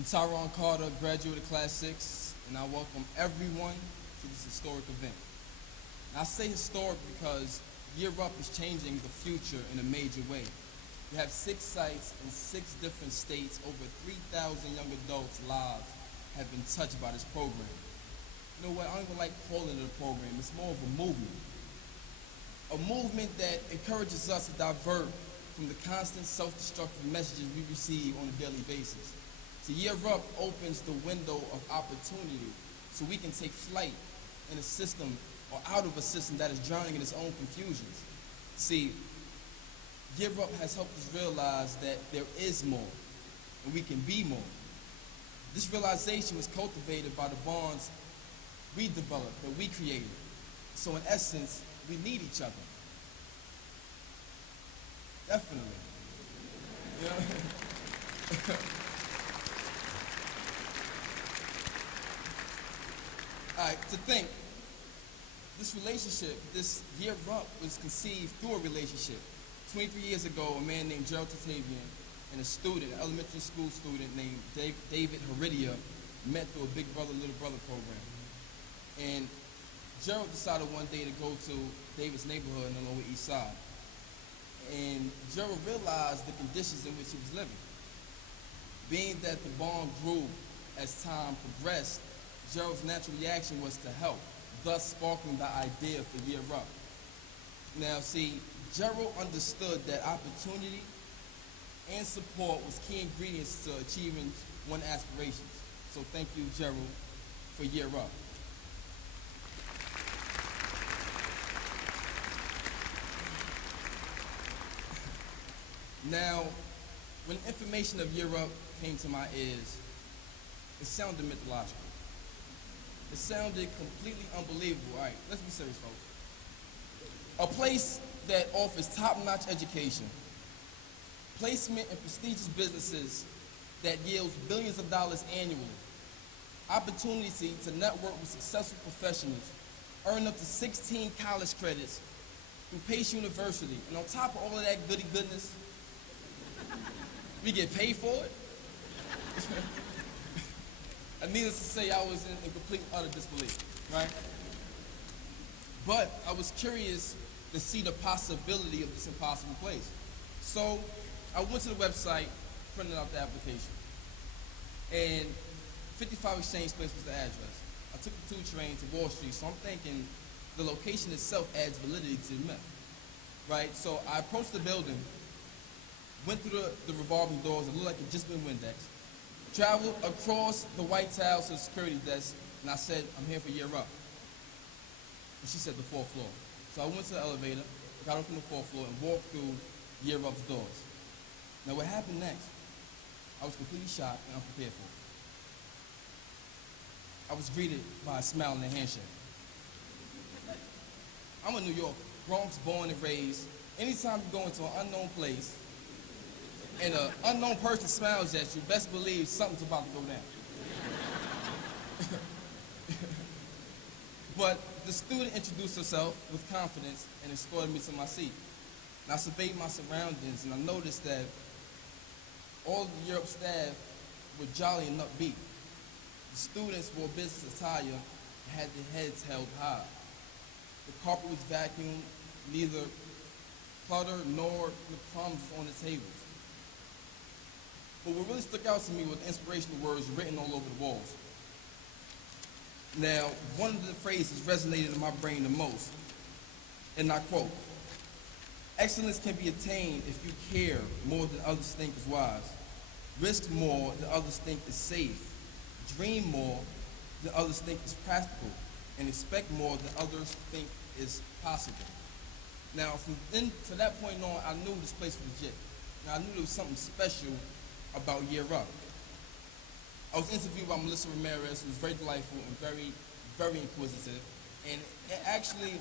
I'm Tyron Carter, graduate of Class 6, and I welcome everyone to this historic event. And I say historic because Year Up is changing the future in a major way. We have 6 sites in 6 different states. Over 3,000 young adults' lives have been touched by this program. You know what, I don't even like calling it a program. It's more of a movement. A movement that encourages us to divert from the constant self-destructive messages we receive on a daily basis. So Year Up opens the window of opportunity so we can take flight in a system or out of a system that is drowning in its own confusions. See, Year Up has helped us realize that there is more and we can be more. This realization was cultivated by the bonds we developed, that we created. So in essence, we need each other. Definitely. You know? All right, to think, this relationship, this Year Up was conceived through a relationship. 23 years ago, a man named Gerald Tatavian and a student, an elementary school student named David Heredia, met through a Big Brother, Little Brother program. And Gerald decided one day to go to David's neighborhood in the Lower East Side. And Gerald realized the conditions in which he was living. Being that the bond grew as time progressed, Gerald's natural reaction was to help, thus sparking the idea for Year Up. Now see, Gerald understood that opportunity and support was key ingredients to achieving one's aspirations. So thank you, Gerald, for Year Up. Now, when information of Year Up came to my ears, it sounded mythological. It sounded completely unbelievable. All right, let's be serious, folks. A place that offers top-notch education, placement in prestigious businesses that yields billions of dollars annually, opportunity to network with successful professionals, earn up to 16 college credits through Pace University, and on top of all of that goody goodness, we get paid for it. And needless to say, I was in complete utter disbelief, right? But I was curious to see the possibility of this impossible place. So I went to the website, printed out the application, and 55 Exchange Place was the address. I took the 2 train to Wall Street, so I'm thinking the location itself adds validity to the myth, right? So I approached the building, went through the revolving doors, it looked like it just been Windex, traveled across the White House to the security desk, and I said, I'm here for Year Up. And she said the 4th floor. So I went to the elevator, got up from the 4th floor, and walked through Year Up's doors. Now what happened next, I was completely shocked and unprepared for it. I was greeted by a smile and a handshake. I'm a New Yorker, Bronx born and raised. Anytime you go into an unknown place, and an unknown person smiles at you, best believe something's about to go down. But the student introduced herself with confidence and escorted me to my seat. And I surveyed my surroundings, and I noticed that all of the Year Up staff were jolly and upbeat. The students wore business attire and had their heads held high. The carpet was vacuumed, neither clutter nor the crumbs on the tables. But what really stuck out to me were the inspirational words written all over the walls. Now, one of the phrases resonated in my brain the most, and I quote, "Excellence can be attained if you care more than others think is wise, risk more than others think is safe, dream more than others think is practical, and expect more than others think is possible." Now, from then to that point on, I knew this place was legit. Now, I knew there was something special about Year Up. I was interviewed by Melissa Ramirez, who was very delightful and very, very inquisitive, and it actually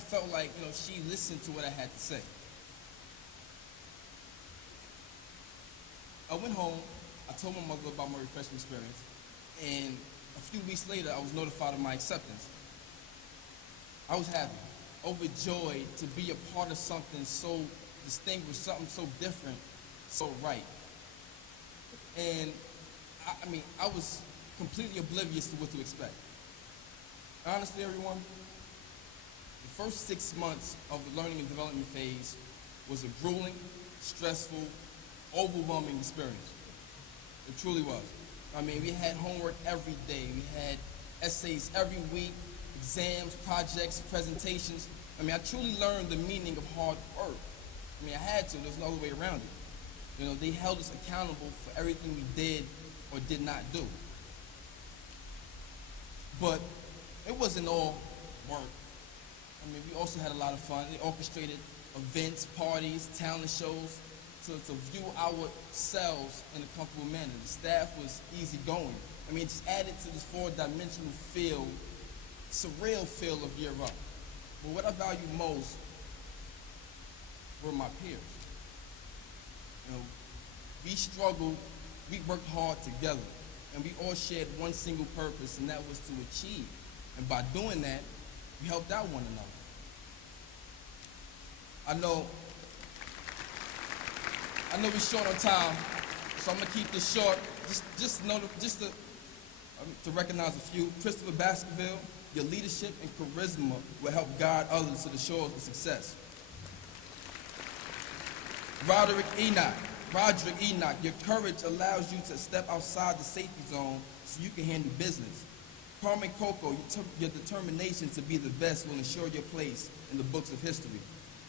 felt like, you know, she listened to what I had to say. I went home, I told my mother about my refreshing experience, and a few weeks later, I was notified of my acceptance. I was happy, overjoyed to be a part of something so distinguished, something so different, so right. And I was completely oblivious to what to expect. Honestly, everyone, the first 6 months of the learning and development phase was a grueling, stressful, overwhelming experience. It truly was. We had homework every day. We had essays every week, exams, projects, presentations. I truly learned the meaning of hard work. I had to. There's no other way around it. They held us accountable for everything we did or did not do. But it wasn't all work. We also had a lot of fun. They orchestrated events, parties, talent shows to view ourselves in a comfortable manner. The staff was easygoing. It just added to this four-dimensional feel, surreal feel of Year Up. But what I value most were my peers. We struggled, we worked hard together, and we all shared one single purpose, and that was to achieve. And by doing that, we helped out one another. I know we're short on time, so I'm gonna keep this short. Just to recognize a few. Christopher Baskerville, your leadership and charisma will help guide others to the shores of success. Roderick Enoch, your courage allows you to step outside the safety zone so you can handle business. Carmen Coco, your determination to be the best will ensure your place in the books of history.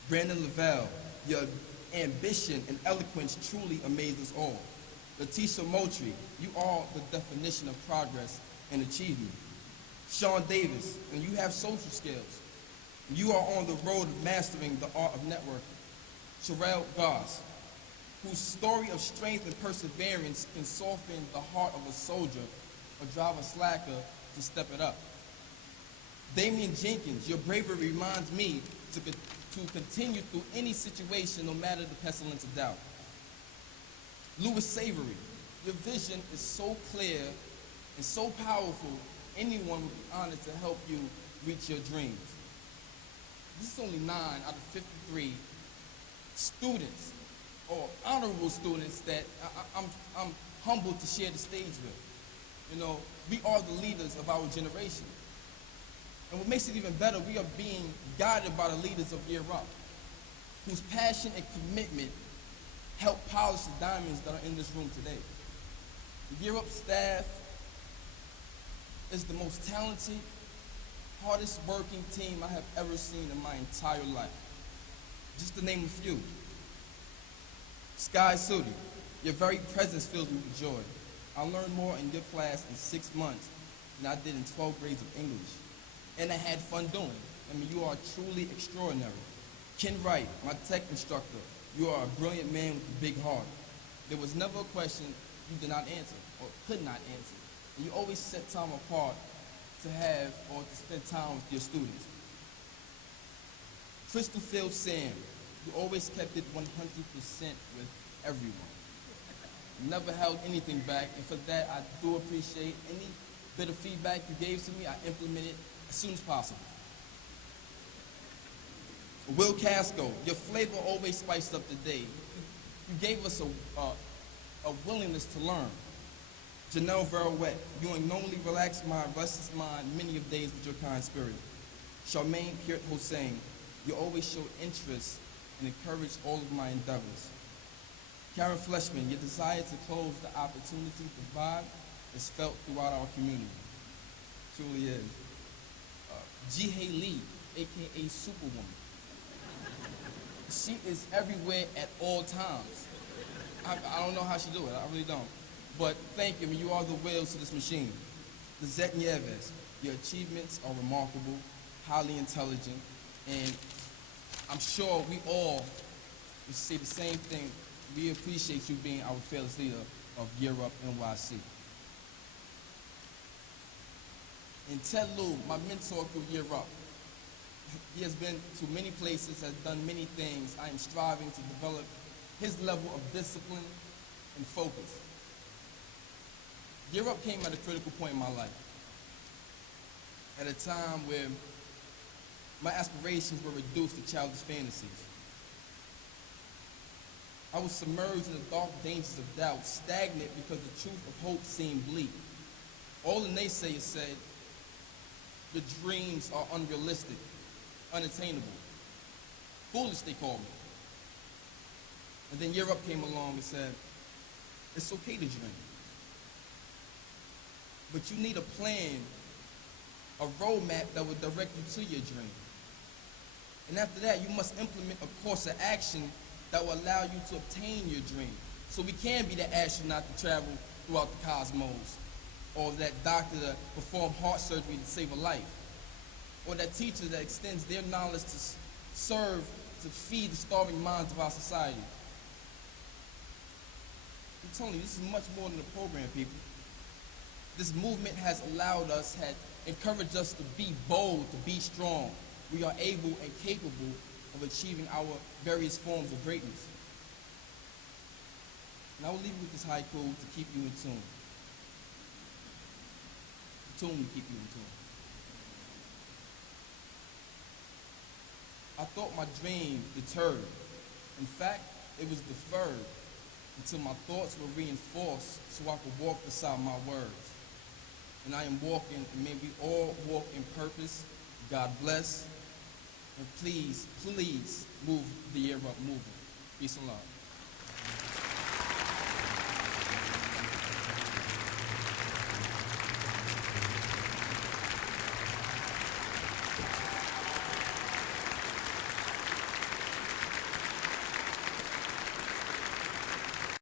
Brandon Lavelle, your ambition and eloquence truly amaze us all. Letitia Moultrie, you are the definition of progress and achievement. Sean Davis, and you have social skills. You are on the road of mastering the art of networking. Sherelle Goss, whose story of strength and perseverance can soften the heart of a soldier or drive a slacker to step it up. Damian Jenkins, your bravery reminds me to continue through any situation, no matter the pestilence of doubt. Louis Savory, your vision is so clear and so powerful, anyone would be honored to help you reach your dreams. This is only 9 out of 53 students, or honorable students, that I'm humbled to share the stage with. We are the leaders of our generation. And what makes it even better, we are being guided by the leaders of Year Up, whose passion and commitment help polish the diamonds that are in this room today. The Year Up staff is the most talented, hardest working team I have ever seen in my entire life. Just to name a few. Sky Sudi, your very presence fills me with joy. I learned more in your class in 6 months than I did in 12 grades of English. And I had fun doing it. You are truly extraordinary. Ken Wright, my tech instructor, you are a brilliant man with a big heart. There was never a question you did not answer or could not answer. And you always set time apart to have or to spend time with your students. Crystal Field Sam, you always kept it 100% with everyone. You never held anything back, and for that I do appreciate any bit of feedback you gave to me. I implemented as soon as possible. Will Casco, your flavor always spiced up the day. You gave us a willingness to learn. Janelle Verouette, you unknowingly relaxed my restless mind many of days with your kind spirit. Charmaine Kirt Hossein, you always showed interest and encouraged all of my endeavors. Karen Fleshman, your desire to close the opportunity to provide is felt throughout our community. Truly is. Ji-Hae Lee, aka Superwoman. She is everywhere at all times. I don't know how she do it, I really don't. But thank you, you are the wheels to this machine. Lizette Nieves, your achievements are remarkable, highly intelligent, and I'm sure we all would say the same thing. We appreciate you being our fearless leader of Year Up NYC. And Ted Lieu, my mentor through Year Up. He has been to many places, has done many things. I am striving to develop his level of discipline and focus. Year Up came at a critical point in my life. At a time where my aspirations were reduced to childish fantasies. I was submerged in the dark dangers of doubt, stagnant because the truth of hope seemed bleak. All the naysayers said, your dreams are unrealistic, unattainable. Foolish, they called me. And then Year Up came along and said, it's okay to dream. But you need a plan, a roadmap that will direct you to your dream. And after that, you must implement a course of action that will allow you to obtain your dream. So we can be that astronaut to travel throughout the cosmos, or that doctor to perform heart surgery to save a life, or that teacher that extends their knowledge to serve, to feed the starving minds of our society. I'm telling you, this is much more than a program, people. This movement has allowed us, has encouraged us to be bold, to be strong. We are able and capable of achieving our various forms of greatness. And I will leave you with this haiku to keep you in tune. The tune to keep you in tune. I thought my dream deterred. In fact, it was deferred until my thoughts were reinforced so I could walk beside my words. And I am walking, and may we all walk in purpose. God bless. And please, please move the Year Up movement. Peace and love.